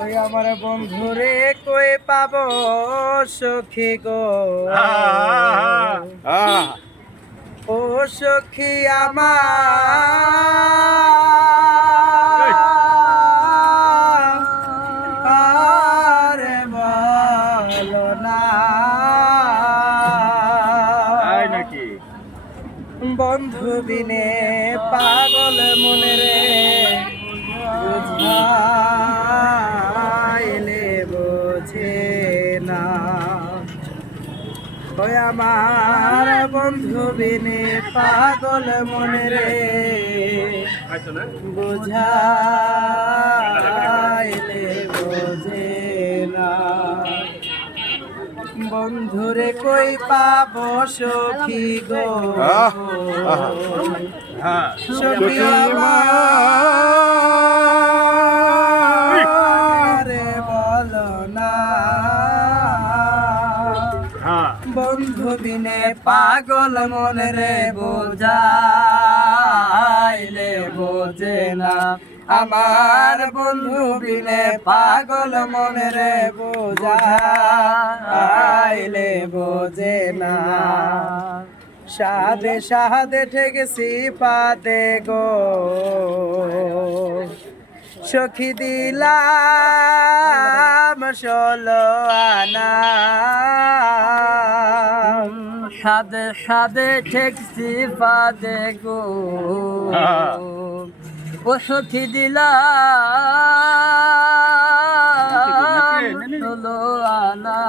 ওই আমার বন্ধুরে কই পাব সখী গো? ও সখী আমার। বলো না। নাকি? বন্ধু বিনে পাগল মনে রে। বুঝাইলে না। ওই আমার বন্ধু বিনে পাগল মনে রে। না বোঝে না। বন্ধুরে কই পাব সখী গো? সখী আমারে বন্ধু বিনে পাগল মনে রে বোঝাইলে বোঝে না। আমার বন্ধু বিনে পাগল মনে রে বোঝাইলে বোঝে না। সাদে সাদে ঠেকেছি পাতে গো। সখী দিলাম ষোলো আনা। সাদে সাদে ঠেকছি পাদে গো। ও সখী দিলাম ষোলো আনা।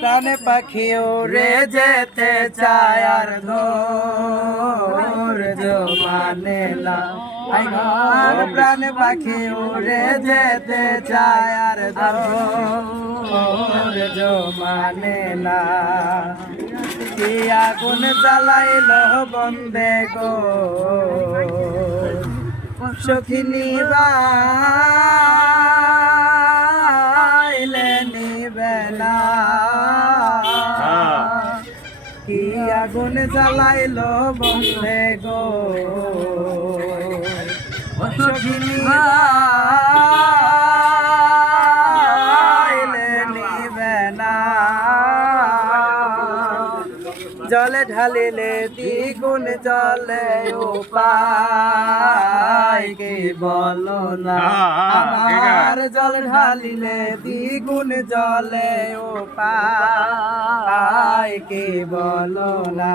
প্রাণে পাখি উড়ে যেতে চায় আর ধৈর্য মানে না। আই ঘর প্রাণে পাখি উড়ে যেতে চায় আর ধৈর্য মানে না। কি আগুন জ্বালাইল বন্দে গো? সখিনী বাইলে নিবে কি আগুন জ্বালাইলো বন্ধে গো? জলে ঢালিলে দ্বিগুণ জলে উপায় কে বলো না? আমার জল ঢালিলে দ্বিগুণ জলে উপায় কে বলো না?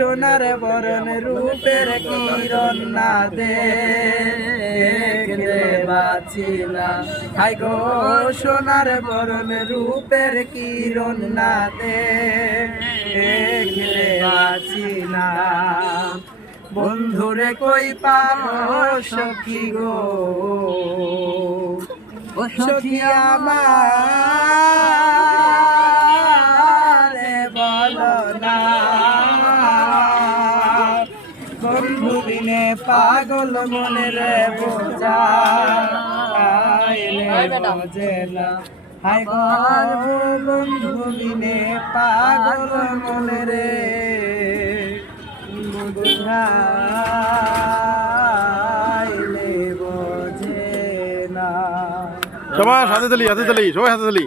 সোনার বরণ রূপের কিরণ না দেখলে বাঁচি না হাই গো, সোনার বরণ রূপের কিরণ না দেখলে না বন্ধুরে কই পাবো সখী গো? সখী আমার বন্ধু পাগল মনে রে বোঝা। বোঝে না। হাই গো বন্ধু বিনে পাগল মনে রে। বোঝে না সবাই হাতে তালি হাতে তালি সবাই হাতে তালি।